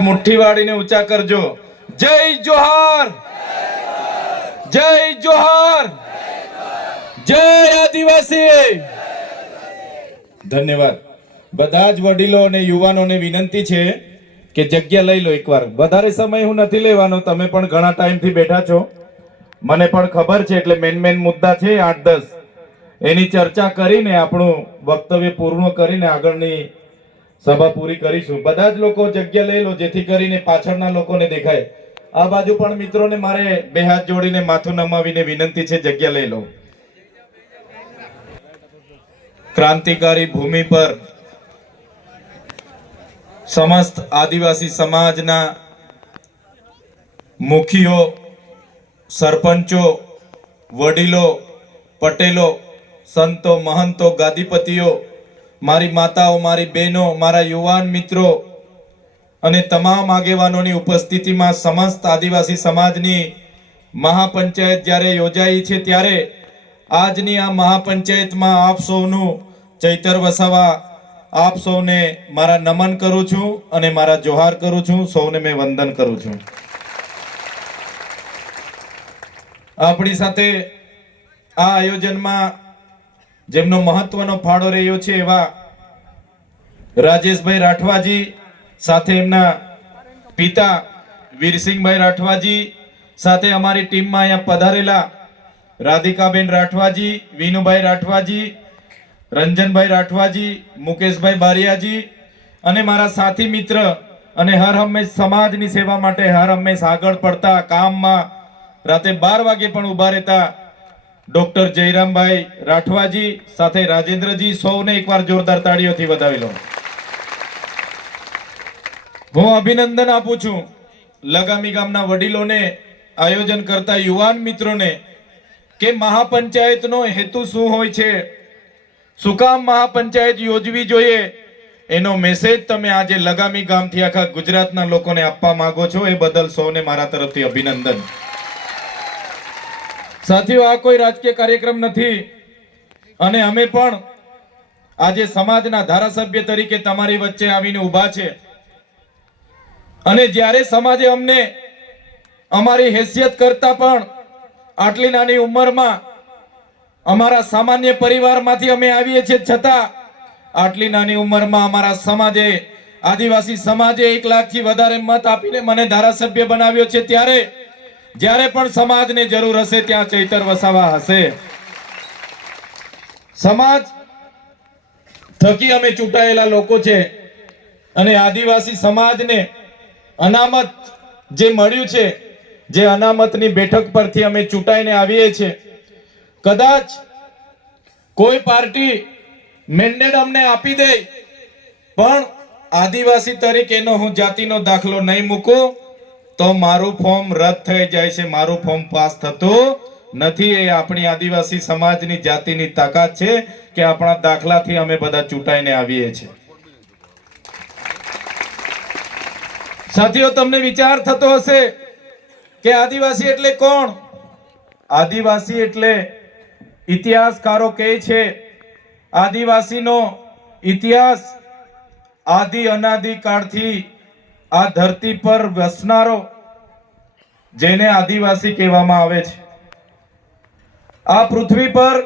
મુઠ્ઠી વાળીને ઊંચા કરજો. જય જોહાર, જય જોહાર, જય આદિવાસી. ધન્યવાદ. બધા જ વડીલો અને યુવાનોને વિનંતી છે કે જગ્યા લઈ લો એકવાર. વધારે સમય હું નથી લેવાનો, તમે પણ ઘણા ટાઈમથી બેઠા છો, મને પણ ખબર છે. એટલે મેન મુદ્દા છે 8-10, એની ચર્ચા કરીને આપણું વક્તવ્ય પૂર્ણ કરીને આગળની સભા પૂરી કરીશું. બધા જ લોકો જગ્યા લઈ લો જેથી કરીને પાછળના લોકોને દેખાય. આ બાજુ પણ મિત્રોને મારે બે હાથ જોડીને માથું નમાવીને વિનંતી છે, જગ્યા લઈ લો. ક્રાંતિકારી ભૂમિ પર સમસ્ત આદિવાસી સમાજના મુખીઓ, સરપંચો, વડીલો, પટેલો, સંતો, મહંતો, ગાદીપતિઓ, મારી માતાઓ, મારી બહેનો, મારા યુવાન મિત્રો અને તમામ આગેવાનોની ઉપસ્થિતિમાં સમસ્ત આદિવાસી સમાજની મહાપંચાયત જ્યારે યોજાઈ છે, ત્યારે આજની આ મહાપંચાયતમાં આપ સૌનું ચૈતર વસાવા આપ સૌને મારા નમન કરું છું અને મારા જોહાર કરું છું. સૌને મેં વંદન કરું છું. આપણી સાથે આ આયોજનમાં જેમનો મહત્વનો ફાળો રહ્યો છે એવા રાજેશભાઈ રાઠવાજી, સાથે એમના પિતા વીરસિંહભાઈ રાઠવાજી, સાથે અમારી ટીમમાં અહીંયા પધારેલા રાધિકાબેન રાઠવાજી, વિનુભાઈ રાઠવાજી, રંજનભાઈ રાઠવાજી, મુકેશભાઈ બારિયાજી અને મારા સાથી મિત્ર અને હર હંમેશ સમાજની સેવા માટે હર હંમેશ આગળ પડતા, કામમાં રાતે 12 વાગે પણ ઉભા રહેતા ડોક્ટર જયરામભાઈ રાઠવાજી, સાથે રાજેન્દ્રજી, સૌને એકવાર જોરદાર તાળીઓથી વધાવી લો. હું અભિનંદન આપું છું લગામી ગામના વડીલોને, આયોજન કરતા યુવાન મિત્રોને કે મહાપંચાયતનો હેતુ શું હોય છે, શું કામ મહાપંચાયત યોજવી જોઈએ, એનો મેસેજ તમે આજે લગામી ગામથી આખા ગુજરાતના લોકોને આપવા માંગો છો. એ બદલ સૌને મારા તરફથી અભિનંદન. સાથીઓ, આ કોઈ રાજકીય કાર્યક્રમ નથી અને અમે પણ આજે સમાજના ધારાસભ્ય તરીકે તમારી વચ્ચે આવીને ઊભા છે. અને જ્યારે સમાજે અમને અમારી હેસિયત કરતા પણ આટલી નાની ઉંમરમાં અમારા સામાન્ય પરિવારમાંથી અમે આવીએ છીએ, છતાં આટલી નાની ઉંમરમાં અમારા સમાજે, આદિવાસી સમાજે 1 લાખથી વધારે મત આપીને મને ધારાસભ્ય બનાવ્યો છે. ત્યારે જ્યારે પણ સમાજને જરૂર હશે ત્યાં ચૈતર વસાવા હશે. સમાજ થકી અમે ચૂંટાયેલા લોકો છે અને આદિવાસી સમાજને અનામત જે મળ્યું છે, જે અનામતની બેઠક પરથી અમે ચૂંટાઈને આવીએ છીએ. કદાચ કોઈ પાર્ટી મેન્ડેટ અમને આપી દે, પણ આદિવાસી તરીકેનો હું જાતિનો દાખલો નહીં મૂકું તો મારું ફોર્મ રદ થઈ જાય છે, મારું ફોર્મ પાસ થતું નથી. એ આપણી આદિવાસી સમાજની જાતિની તાકાત છે કે આપણા દાખલાથી અમે બધા ચૂંટાઈને આવીએ છીએ. સાથીઓ, તમને વિચાર થતો હશે કે આદિવાસી એટલે કોણ? આદિવાસી એટલે ઇતિહાસકારો કહે છે આદિવાસીનો ઇતિહાસ આદિ અનાદિ કાળથી આ ધરતી પર વસનારો, જેને આદિવાસી કહેવામાં આવે છે. આ પૃથ્વી પર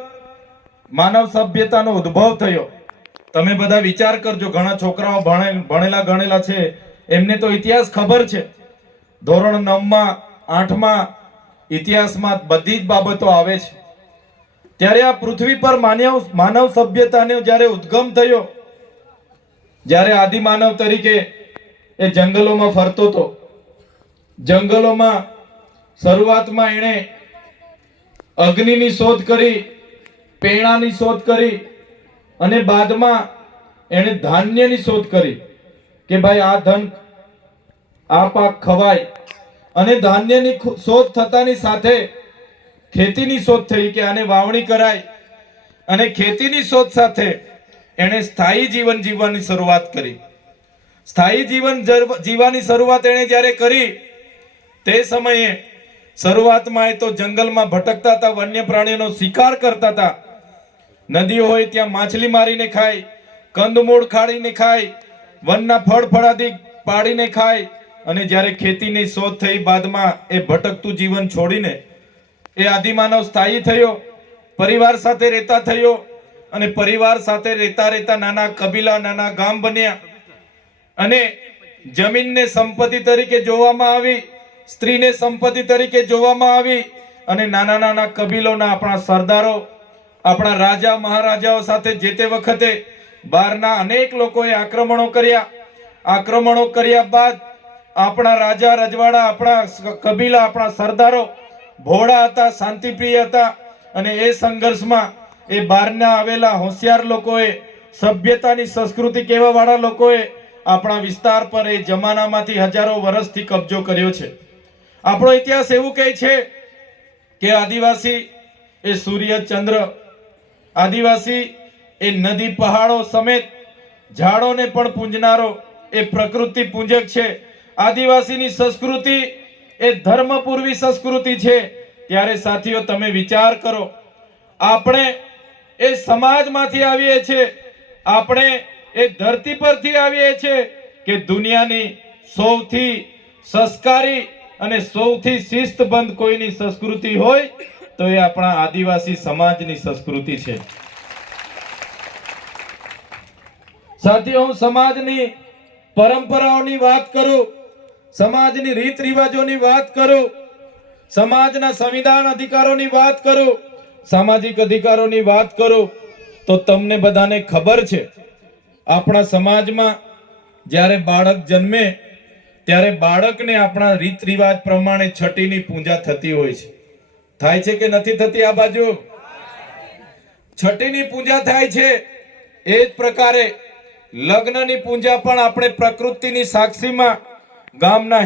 માનવ સભ્યતાનો ઉદ્ભવ થયો. તમે બધા વિચાર કરજો, ઘણા છોકરાઓ ભણેલા ગણેલા છે, એમને તો ઇતિહાસ ખબર છે. ધોરણ 9માં 8માં ઇતિહાસમાં બધી જ બાબતો આવે છે. ત્યારે આ પૃથ્વી પર માનવ સભ્યતાનો જ્યારે ઉદ્ગમ થયો, જ્યારે આદિમાનવ તરીકે એ જંગલોમાં ફરતો હતો, જંગલોમાં શરૂઆતમાં એણે અગ્નિની શોધ કરી, પેણાની શોધ કરી અને બાદમાં એણે ધાન્યની શોધ કરી કે ભાઈ આ ધન, આ પાક ખવાય. અને ધાન્યની શોધ થતાની સાથે ખેતીની શોધ થઈ કે આને વાવણી કરાય. અને ખેતીની શોધ સાથે એણે સ્થાયી જીવન જીવવાની શરૂઆત કરી. સ્થાયી જીવન જીવવાની શરૂઆત એણે જ્યારે કરી, તે સમયે શરૂઆતમાં એ તો જંગલમાં ભટકતા હતા, વન્ય પ્રાણીઓનો શિકાર કરતા હતા. નદીઓ હોય ત્યાં માછલી મારીને ખાય, કંદમૂળ ખાડીને ખાય, વનના ફળ ફળાદી પાડીને ખાય, અને જ્યારે ખેતીની શોધ થઈ બાદમાં એ ભટકતું જીવન છોડીને એ આદિમાનવ સ્થાયી થયો, પરિવાર સાથે રહેતા થયો અને પરિવાર સાથે રહેતા રહેતા નાના કબીલા, નાના ગામ બન્યા અને જમીનને સંપત્તિ તરીકે જોવામાં આવી, સ્ત્રીને સંપત્તિ તરીકે જોવામાં આવી અને નાના નાના કબીલોના આપણા સરદારો, આપણા રાજા મહારાજાઓ સાથે જે તે વખતે બહારના અનેક લોકોએ આક્રમણો કર્યા બાદ આપણા રાજા રજવાડા, આપણા કબીલા, આપણા સરદારો ભોળા હતા, શાંતિપ્રિય હતા અને એ સંઘર્ષમાં એ બહારના આવેલા હોશિયાર લોકોએ, સભ્યતાની સંસ્કૃતિ કહેવાવાળા લોકોએ આપણા વિસ્તાર પર એ જમાનામાંથી હજારો વર્ષથી કબજો કર્યો છે. આપણો ઇતિહાસ એવું કહે છે કે આદિવાસી એ સૂર્ય ચંદ્ર, આદિવાસી એ નદી પહાડો સમેત ઝાડોને પણ પૂંજનારો એ પ્રકૃતિ પૂજક છે. આદિવાસીની સંસ્કૃતિ એ ધર્મપૂર્વી સંસ્કૃતિ છે. ત્યારે સાથીઓ તમે વિચાર કરો, આપણે એ સમાજમાંથી આવીએ છીએ, આપણે એ ધરતી પરથી આવીએ છીએ કે દુનિયાની સૌથી સંસ્કારી અને સૌથી શિસ્તબંધ કોઈની સંસ્કૃતિ હોય તો એ આપણા આદિવાસી સમાજની સંસ્કૃતિ છે. સાથીઓ, હું સમાજની પરંપરાઓની વાત કરું, સમાજની રીત રિવાજોની વાત કરું, સમાજના સંવિધાન અધિકારોની વાત કરું, સામાજિક અધિકારોની વાત કરું તો તમને બધાને ખબર છે આપણા સમાજમાં જ્યારે બાળક જન્મે ત્યારે બાળકને આપણા રીત રિવાજ પ્રમાણે છઠ્ઠીની પૂજા થતી હોય છે. થાય છે કે નથી થતી? આ બાજુ છઠ્ઠીની પૂજા થાય છે. એ જ પ્રકારે લગ્નની પૂજા પણ આપણે પ્રકૃતિની સાક્ષીમાં ગામના